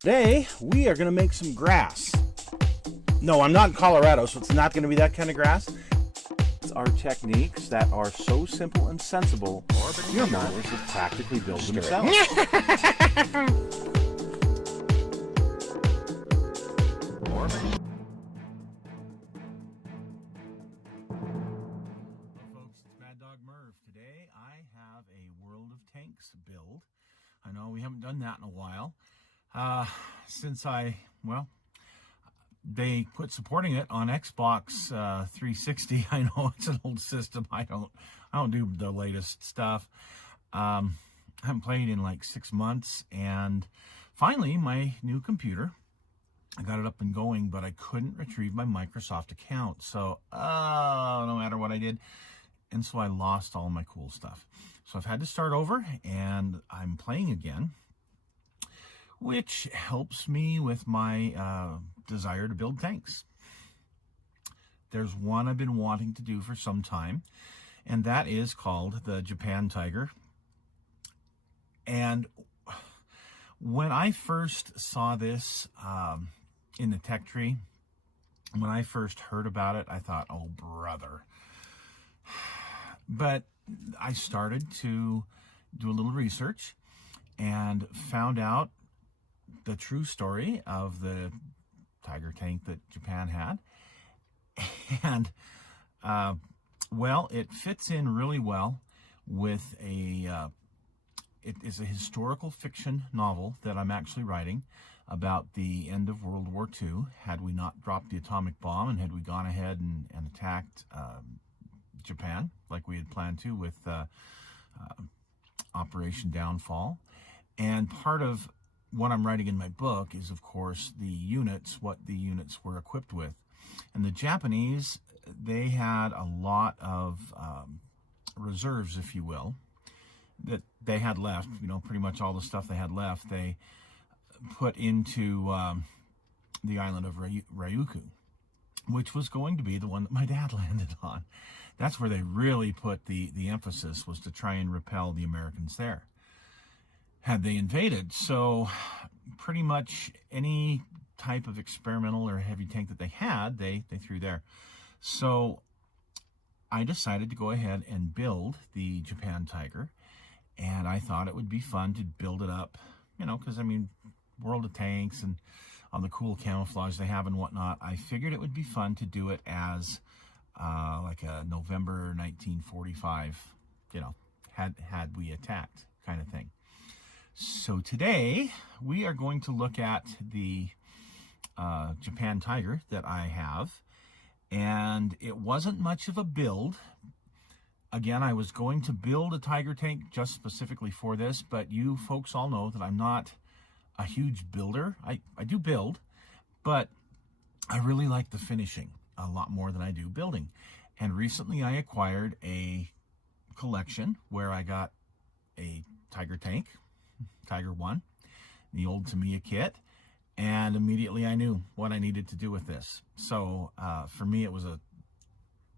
Today, we are going to make some grass. No, I'm not in Colorado, so it's not going to be that kind of grass. It's our techniques that are so simple and sensible, your miners have practically built themselves. Today I have a World of Tanks build. I know we haven't done that in a while. Since they quit supporting it on Xbox 360. I know it's an old system. I don't do the latest stuff. I haven't played in like 6 months, and finally my new computer, I got it up and going, but I couldn't retrieve my Microsoft account. So no matter what I did, and so I lost all my cool stuff. So I've had to start over, and I'm playing again, which helps me with my desire to build tanks. There's one I've been wanting to do for some time, and that is called the Japan Tiger. And when I first saw this in the tech tree, when I first heard about it, I thought, oh brother. But I started to do a little research and found out the true story of the Tiger tank that Japan had. And, well, it fits in really well with it is a historical fiction novel that I'm actually writing about the end of World War II, had we not dropped the atomic bomb and had we gone ahead and attacked Japan like we had planned to with Operation Downfall. And part of what I'm writing in my book is, of course, the units, what the units were equipped with. And the Japanese, they had a lot of reserves, if you will, that they had left. You know, pretty much all the stuff they had left, they put into the island of Ryukyu, which was going to be the one that my dad landed on. That's where they really put the emphasis, was to try and repel the Americans there, had they invaded. So pretty much any type of experimental or heavy tank that they had, they threw there. So I decided to go ahead and build the Japan Tiger, and I thought it would be fun to build it up, you know, because I mean, World of Tanks and on the cool camouflage they have and whatnot, I figured it would be fun to do it as like a November 1945, you know, had we attacked kind of thing. So today we are going to look at the Japan Tiger that I have, and it wasn't much of a build. Again, I was going to build a Tiger tank just specifically for this, but you folks all know that I'm not a huge builder. I do build, but I really like the finishing a lot more than I do building. And recently I acquired a collection where I got a Tiger tank, Tiger 1, the old Tamiya kit, and immediately I knew what I needed to do with this. So for me, it was a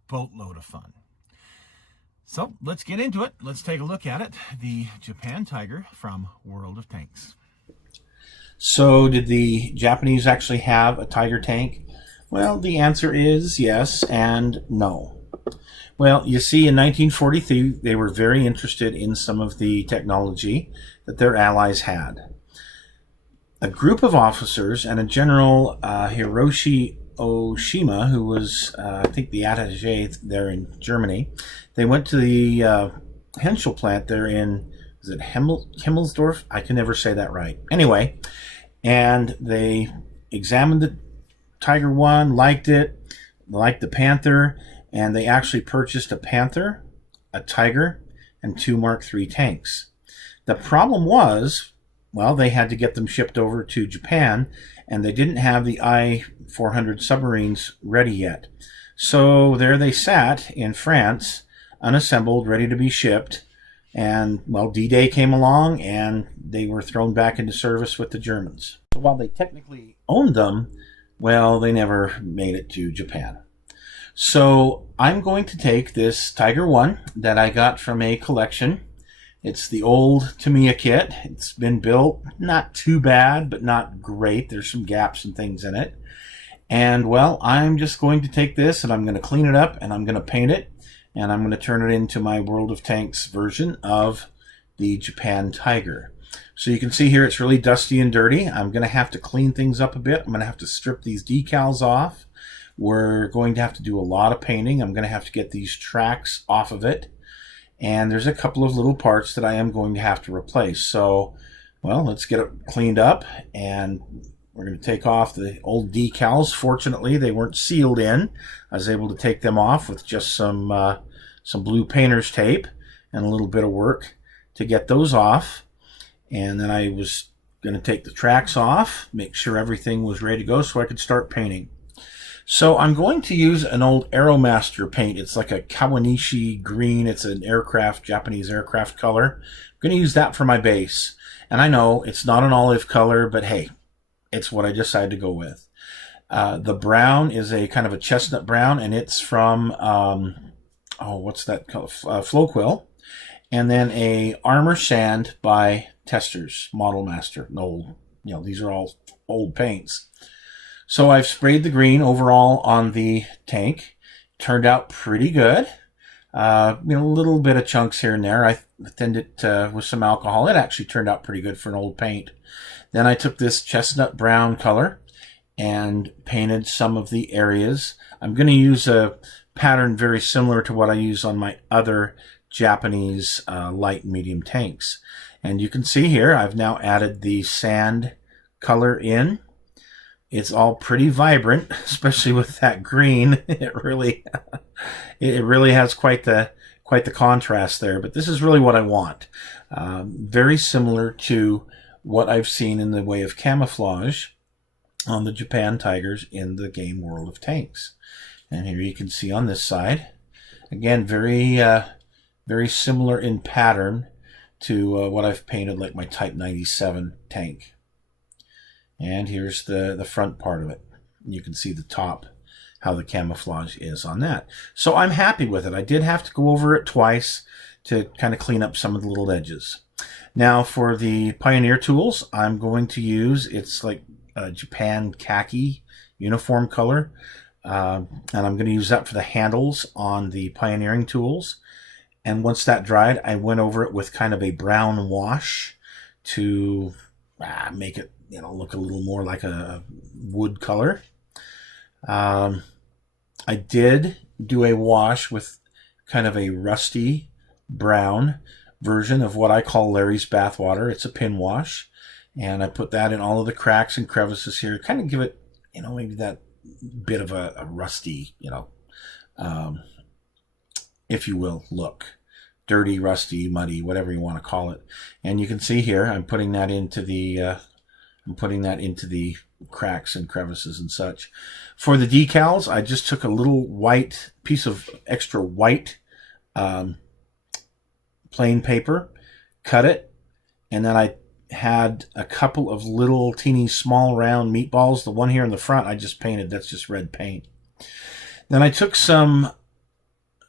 boatload of fun. So let's get into it. Let's take a look at it. The Japan Tiger from World of Tanks. So did the Japanese actually have a Tiger tank? Well, the answer is yes and no. Well, you see, in 1943, they were very interested in some of the technology that their allies had. A group of officers and a General Hiroshi Oshima, who was, I think, the attaché there in Germany, they went to the Henschel plant there in, is it Himmelsdorf? I can never say that right. Anyway, and they examined the Tiger 1, liked it, liked the Panther, and they actually purchased a Panther, a Tiger, and 2 Mark III tanks. The problem was, well, they had to get them shipped over to Japan, and they didn't have the I-400 submarines ready yet. So there they sat in France, unassembled, ready to be shipped, and, well, D-Day came along, and they were thrown back into service with the Germans. So while they technically owned them, well, they never made it to Japan. So I'm going to take this Tiger 1 that I got from a collection It's the old Tamiya kit. It's been built, not too bad, but not great. There's some gaps and things in it. And well, I'm just going to take this and I'm going to clean it up and I'm going to paint it. And I'm going to turn it into my World of Tanks version of the Japan Tiger. So you can see here it's really dusty and dirty. I'm going to have to clean things up a bit. I'm going to have to strip these decals off. We're going to have to do a lot of painting. I'm going to have to get these tracks off of it. And there's a couple of little parts that I am going to have to replace. So, well, let's get it cleaned up. And we're going to take off the old decals. Fortunately, they weren't sealed in. I was able to take them off with just some blue painter's tape and a little bit of work to get those off. And then I was going to take the tracks off, make sure everything was ready to go so I could start painting. So I'm going to use an old Aeromaster paint. It's like a Kawanishi green. It's an aircraft, Japanese aircraft color. I'm going to use that for my base. And I know it's not an olive color, but hey, it's what I decided to go with. The brown is a kind of a chestnut brown, and it's from, what's that color? Floquil. And then a Armor Sand by Testors, Model Master. No, these are all old paints. So I've sprayed the green overall on the tank. Turned out pretty good. A little bit of chunks here and there. I thinned it with some alcohol. It actually turned out pretty good for an old paint. Then I took this chestnut brown color and painted some of the areas. I'm going to use a pattern very similar to what I use on my other Japanese light and medium tanks. And you can see here I've now added the sand color in. It's all pretty vibrant, especially with that green. It really has quite the contrast there. But this is really what I want. Very similar to what I've seen in the way of camouflage on the Japan Tigers in the game World of Tanks. And here you can see on this side, again, very similar in pattern to what I've painted like my Type 97 tank. And here's the front part of it. You can see the top, how the camouflage is on that. So I'm happy with it. I did have to go over it twice to kind of clean up some of the little edges. Now for the Pioneer tools, I'm going to use, it's like a Japan khaki uniform color. And I'm going to use that for the handles on the pioneering tools. And once that dried, I went over it with kind of a brown wash to make it look a little more like a wood color. I did do a wash with kind of a rusty brown version of what I call Larry's bathwater. It's a pin wash, and I put that in all of the cracks and crevices here, kind of give it, maybe that bit of a rusty, if you will, look. Dirty, rusty, muddy, whatever you want to call it. And you can see here, I'm putting that into the cracks and crevices and such. For the decals, I just took a little white piece of extra white plain paper, cut it, and then I had a couple of little teeny small round meatballs. The one here in the front I just painted. That's just red paint. Then I took some,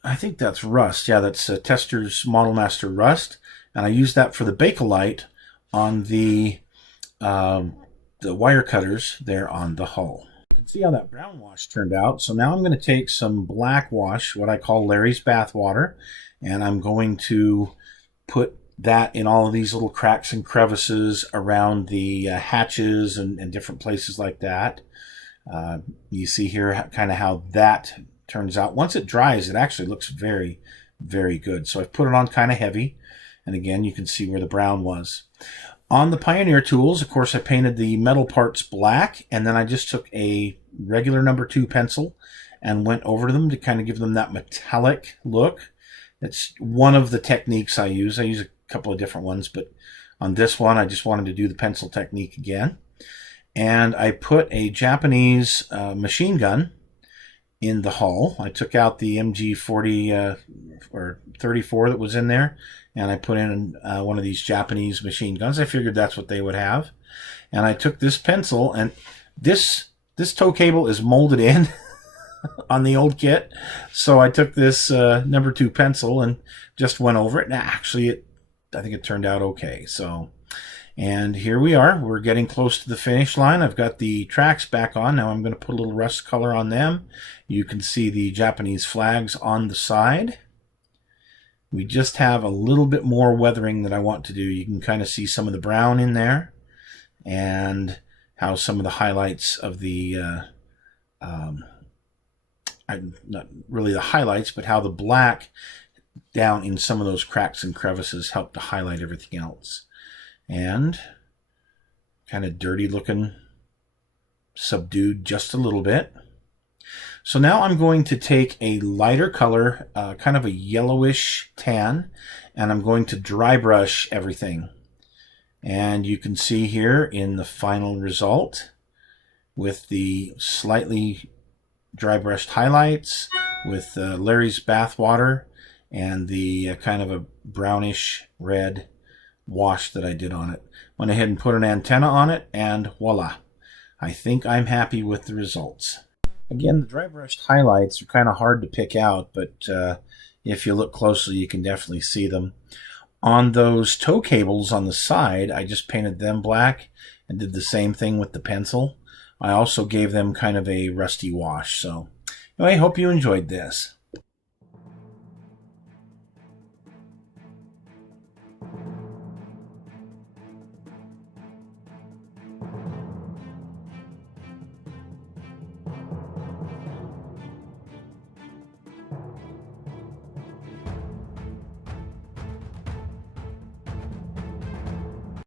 I think that's rust. Yeah, that's Testors Model Master rust, and I used that for the Bakelite on the wire cutters there on the hull. You can see how that brown wash turned out. So now I'm going to take some black wash, what I call Larry's bathwater, and I'm going to put that in all of these little cracks and crevices around the hatches and different places like that. You see here kind of how that turns out. Once it dries, it actually looks very, very good. So I've put it on kind of heavy, and again, you can see where the brown was. On the Pioneer tools, of course, I painted the metal parts black, and then I just took a regular number 2 pencil and went over them to kind of give them that metallic look. It's one of the techniques I use. I use a couple of different ones, but on this one, I just wanted to do the pencil technique again. And I put a Japanese machine gun in the hull. I took out the MG40 or 34 that was in there, and I put in one of these Japanese machine guns. I figured that's what they would have. And I took this pencil, and this tow cable is molded in on the old kit. So I took this number 2 pencil and just went over it. And actually, I think it turned out okay. So, and here we are. We're getting close to the finish line. I've got the tracks back on. Now I'm going to put a little rust color on them. You can see the Japanese flags on the side. We just have a little bit more weathering that I want to do. You can kind of see some of the brown in there and how some of the highlights of the, not really the highlights, but how the black down in some of those cracks and crevices help to highlight everything else. And kind of dirty looking, subdued just a little bit. So now I'm going to take a lighter color, kind of a yellowish tan, and I'm going to dry brush everything. And you can see here in the final result with the slightly dry brushed highlights, with Larry's bathwater, and the kind of a brownish red wash that I did on it. Went ahead and put an antenna on it, and voila. I think I'm happy with the results. Again, the dry brushed highlights are kind of hard to pick out, but if you look closely, you can definitely see them. On those tow cables on the side, I just painted them black and did the same thing with the pencil. I also gave them kind of a rusty wash. So anyway, I hope you enjoyed this.